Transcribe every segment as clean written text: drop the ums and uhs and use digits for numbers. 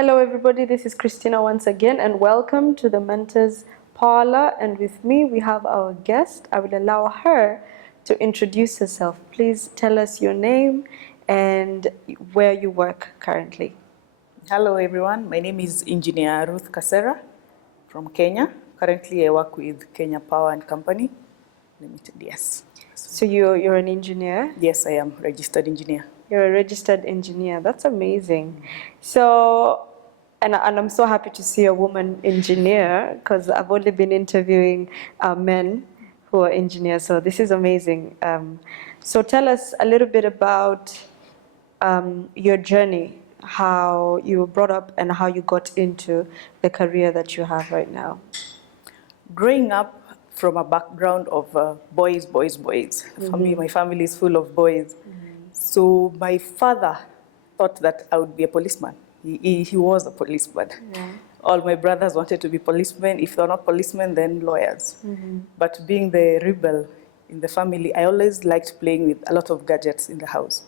Hello everybody, this is Christina once again and welcome to the Mentors Parlor, and with me we have our guest. I will allow her to introduce herself. Please tell us your name and where you work currently. Hello everyone, my name is Engineer Ruth Kasera from Kenya. Currently I work with Kenya Power and Company Limited, yes. So you're an engineer? Yes, I am registered engineer. You're a registered engineer. That's amazing. So, and I'm so happy to see a woman engineer because I've only been interviewing men who are engineers. So this is amazing. So tell us a little bit about your journey, how you were brought up and how you got into the career that you have right now. Growing up from a background of boys. For me, my family is full of boys. So my father thought that I would be a policeman. He was a policeman. Yeah. All my brothers wanted to be policemen. If they're not policemen, then lawyers. But being the rebel in the family, I always liked playing with a lot of gadgets in the house.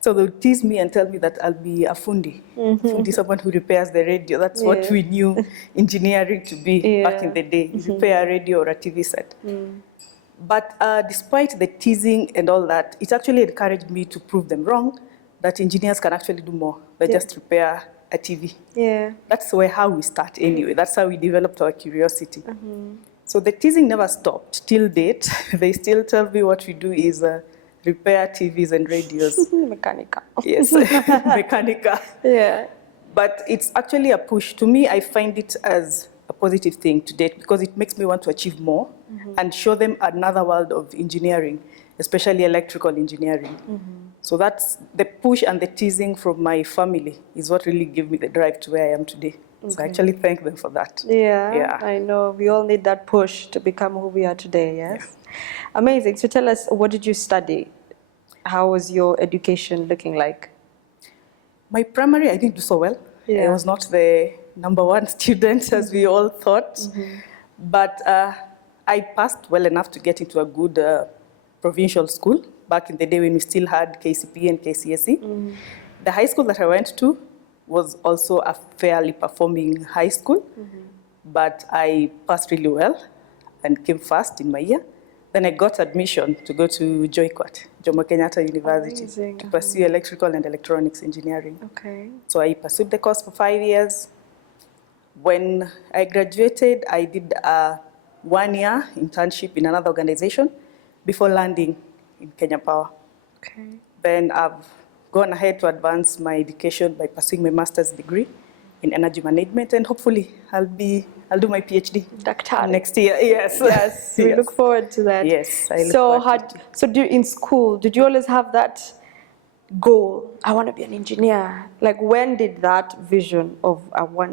So they would tease me and tell me that I'll be a fundi. Fundi, someone who repairs the radio. That's what we knew engineering to be back in the day. You repair a radio or a TV set. But despite the teasing and all that, it actually encouraged me to prove them wrong, that engineers can actually do more than just repair a TV. Yeah. That's how we start anyway. That's how we developed our curiosity. So the teasing never stopped till date. They still tell me what we do is repair TVs and radios. Mechanical. Yes, mechanical. Yeah. But it's actually a push. To me, I find it as a positive thing to date because it makes me want to achieve more and show them another world of engineering, especially electrical engineering. So that's the push and the teasing from my family is what really gave me the drive to where I am today. So I actually thank them for that. Yeah, I know. We all need that push to become who we are today, yes? Yeah. Amazing. So tell us, what did you study? How was your education looking like? My primary, I didn't do so well. Yeah. I was not the #1 student as we all thought. But I passed well enough to get into a good provincial school back in the day when we still had KCP and KCSE. The high school that I went to was also a fairly performing high school, but I passed really well and came first in my year. Then I got admission to go to JOICOT, Jomo Kenyatta University, to pursue electrical and electronics engineering. Okay. So I pursued the course for 5 years. When I graduated, I did a 1-year internship in another organization before landing in Kenya Power. Okay. Then I've gone ahead to advance my education by pursuing my master's degree in energy management, and hopefully I'll do my PhD next year. Yes. Yes. We look forward to that. Yes. I look forward to it. So in school, did you always have that goal? I want to be an engineer. Like, when did that vision of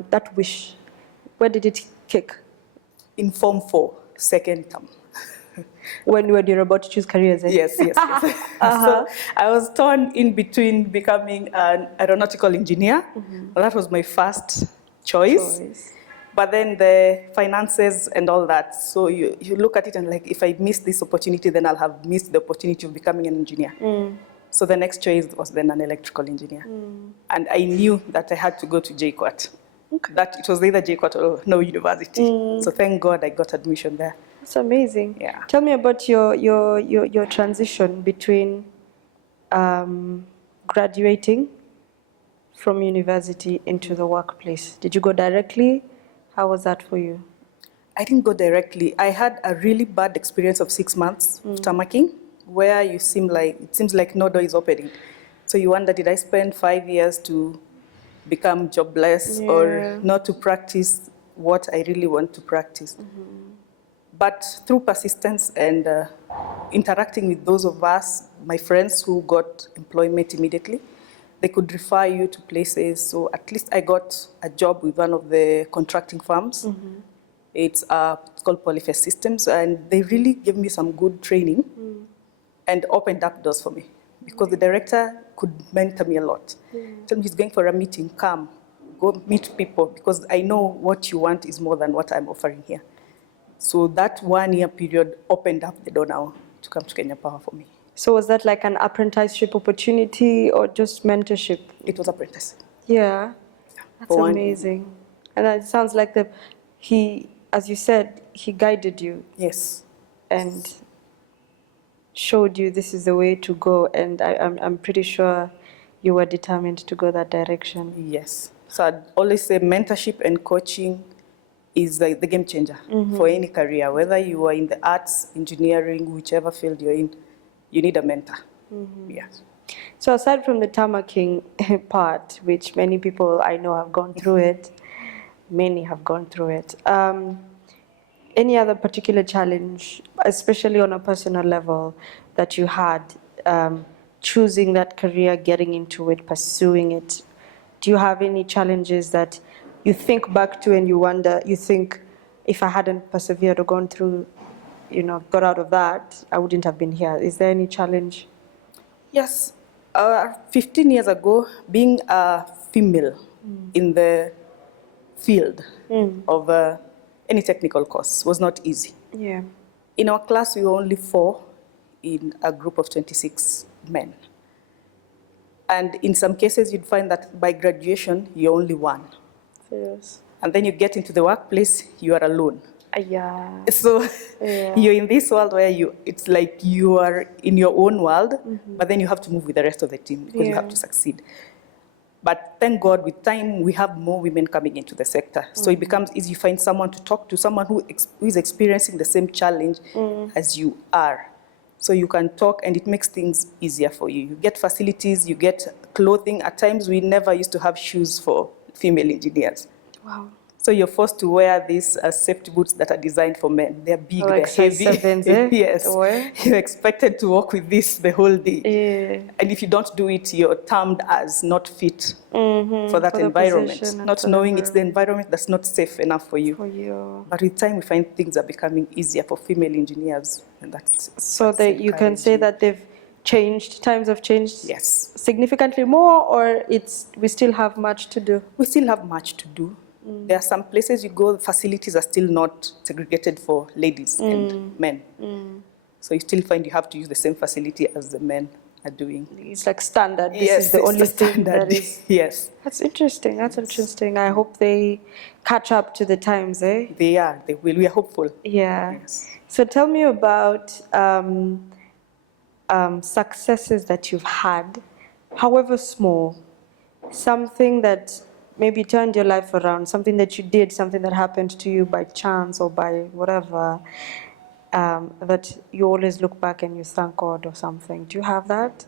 that wish, where did it kick? In Form 4, second term. When you were about to choose careers, eh? Yes. So I was torn in between becoming an aeronautical engineer. That was my first choice. But then the finances and all that. So you look at it and like, if I miss this opportunity, then I'll have missed the opportunity of becoming an engineer. So the next choice was then an electrical engineer. And I knew that I had to go to JKUAT. That it was either JKUAT or no university. So thank God I got admission there. That's amazing. Yeah. Tell me about your transition between graduating from university into the workplace. Did you go directly? How was that for you? I didn't go directly. I had a really bad experience of 6 months stomaching, where it seems like no door is opening. So you wonder, did I spend 5 years to become jobless or not to practice what I really want to practice? But through persistence and interacting with those of us, my friends who got employment immediately, they could refer you to places. So at least I got a job with one of the contracting firms. It's called Polyfest Systems, and they really gave me some good training and opened up doors for me because the director could mentor me a lot. Tell me he's going for a meeting, come, go meet people, because I know what you want is more than what I'm offering here. So that 1-year period opened up the door now to come to Kenya Power for me. So was that like an apprenticeship opportunity or just mentorship? It was apprenticeship. Yeah. That's for 1 year. amazing. And it sounds like he, as you said, he guided you Yes. and showed you this is the way to go. And I'm pretty sure you were determined to go that direction. Yes. So I'd always say mentorship and coaching is like the game changer for any career. Whether you are in the arts, engineering, whichever field you're in, you need a mentor. Yes. So aside from the tamaking part, which many people I know have gone through it, many have gone through it. Any other particular challenge, especially on a personal level, that you had choosing that career, getting into it, pursuing it? Do you have any challenges that you think back to and you wonder, you think, if I hadn't persevered or gone through, got out of that, I wouldn't have been here? Is there any challenge? Yes. 15 years ago, being a female in the field of any technical course was not easy. Yeah. In our class, we were only 4 in a group of 26 men. And in some cases, you'd find that by graduation, you're only 1. Serious. And then you get into the workplace, you are alone. Yeah. So Yeah. you're in this world where it's like you are in your own world, but then you have to move with the rest of the team because you have to succeed. But thank God, with time, we have more women coming into the sector. So it becomes easy. You find someone to talk to, someone who is experiencing the same challenge as you are. So you can talk, and it makes things easier for you. You get facilities, you get clothing. At times, we never used to have shoes for female engineers. Wow. So you're forced to wear these safety boots that are designed for men. They're big, Like they're size heavy. sevens, eh? Yes. Or? You're expected to walk with this the whole day. Yeah. And if you don't do it, you're termed as not fit for that For the environment, position and not for the knowing it's the environment that's not safe enough for you. For you. But with time, we find things are becoming easier for female engineers, and that's So that you can say that they've changed, times have changed yes, significantly more, or we still have much to do? we still have much to do. There are some places you go, facilities are still not segregated for ladies and men. So you still find you have to use the same facility as the men are doing. It's like standard. This Yes, is the it's only thing standard. that is. Yes. That's interesting. That's interesting. I hope they catch up to the times, eh? They are. They will. We are hopeful. Yeah. Yes. So tell me about successes that you've had, however small, something that maybe turned your life around, something that you did, something that happened to you by chance or by whatever, that you always look back and you thank God or something. Do you have that?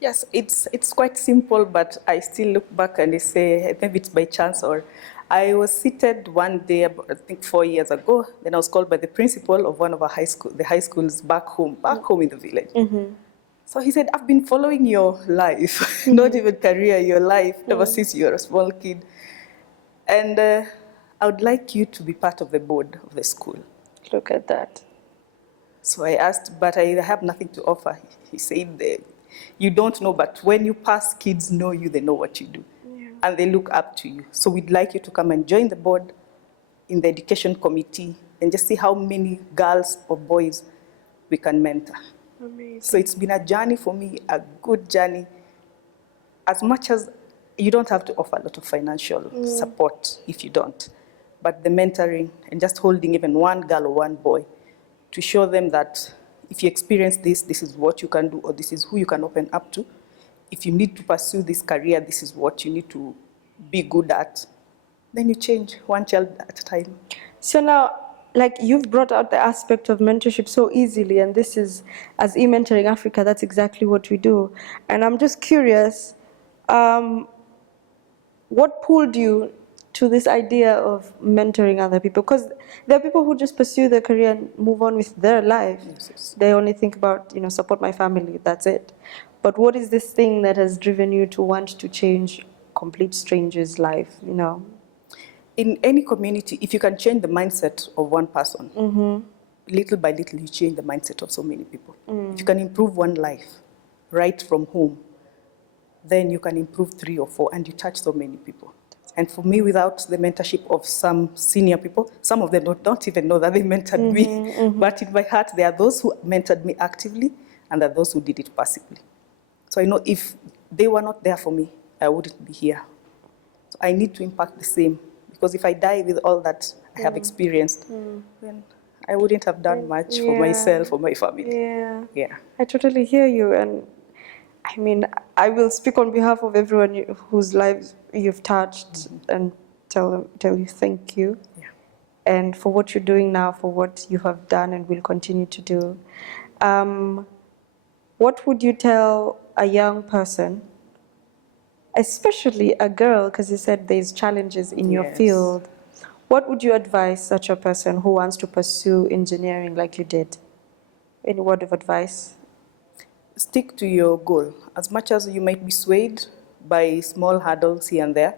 Yes, it's quite simple, but I still look back and I say maybe it's by chance. Or I was seated one day, I think 4 years ago. Then I was called by the principal of one of our the high schools back home in the village. So he said, "I've been following your life, not even career, your life, ever since you were a small kid, and I would like you to be part of the board of the school." Look at that. So I asked, "But I have nothing to offer." He said, "You don't know, but when you pass, kids know you, they know what you do. And they look up to you. So we'd like you to come and join the board in the education committee and just see how many girls or boys we can mentor." Amazing. So it's been a journey for me, a good journey. As much as you don't have to offer a lot of financial support if you don't, but the mentoring and just holding even one girl or one boy to show them that if you experience this, this is what you can do, or this is who you can open up to. If you need to pursue this career, this is what you need to be good at. Then you change one child at a time. So now, like, you've brought out the aspect of mentorship so easily, and this is, as eMentoring Africa, that's exactly what we do. And I'm just curious, what pulled you to this idea of mentoring other people? Because there are people who just pursue their career and move on with their life. Yes. They only think about, support my family, that's it. But what is this thing that has driven you to want to change complete strangers' life, In any community, if you can change the mindset of one person, little by little, you change the mindset of so many people. If you can improve one life right from home, then you can improve 3 or 4, and you touch so many people. And for me, without the mentorship of some senior people, some of them don't even know that they mentored me. But in my heart, there are those who mentored me actively, and there are those who did it passively. So I know if they were not there for me, I wouldn't be here. So I need to impact the same, because if I die with all that I have experienced, then I wouldn't have done much for myself or my family. Yeah. Yeah. I totally hear you, and I mean, I will speak on behalf of everyone whose lives you've touched and tell you thank you. Yeah. And for what you're doing now, for what you have done and will continue to do. What would you tell a young person, especially a girl, because you said there's challenges in your Yes. field? What would you advise such a person who wants to pursue engineering like you did? Any word of advice? Stick to your goal. As much as you might be swayed by small hurdles here and there,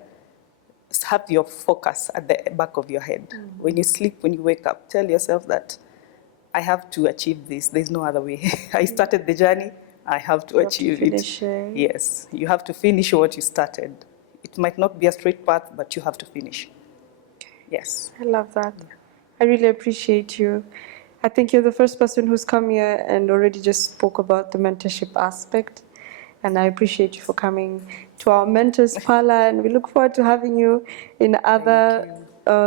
have your focus at the back of your head. When you sleep, when you wake up, tell yourself that I have to achieve this. There's no other way. I started the journey. I have to achieve it. Finish it. Yes, you have to finish what you started. It might not be a straight path, but you have to finish. Yes. I love that. I really appreciate you. I think you're the first person who's come here and already just spoke about the mentorship aspect. And I appreciate you for coming to our Mentors Parlor, and we look forward to having you in other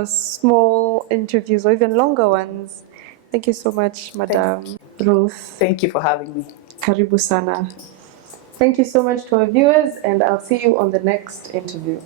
small interviews or even longer ones. Thank you so much, Madam Ruth. Thank you for having me. Karibu sana. Thank you so much to our viewers, and I'll see you on the next interview.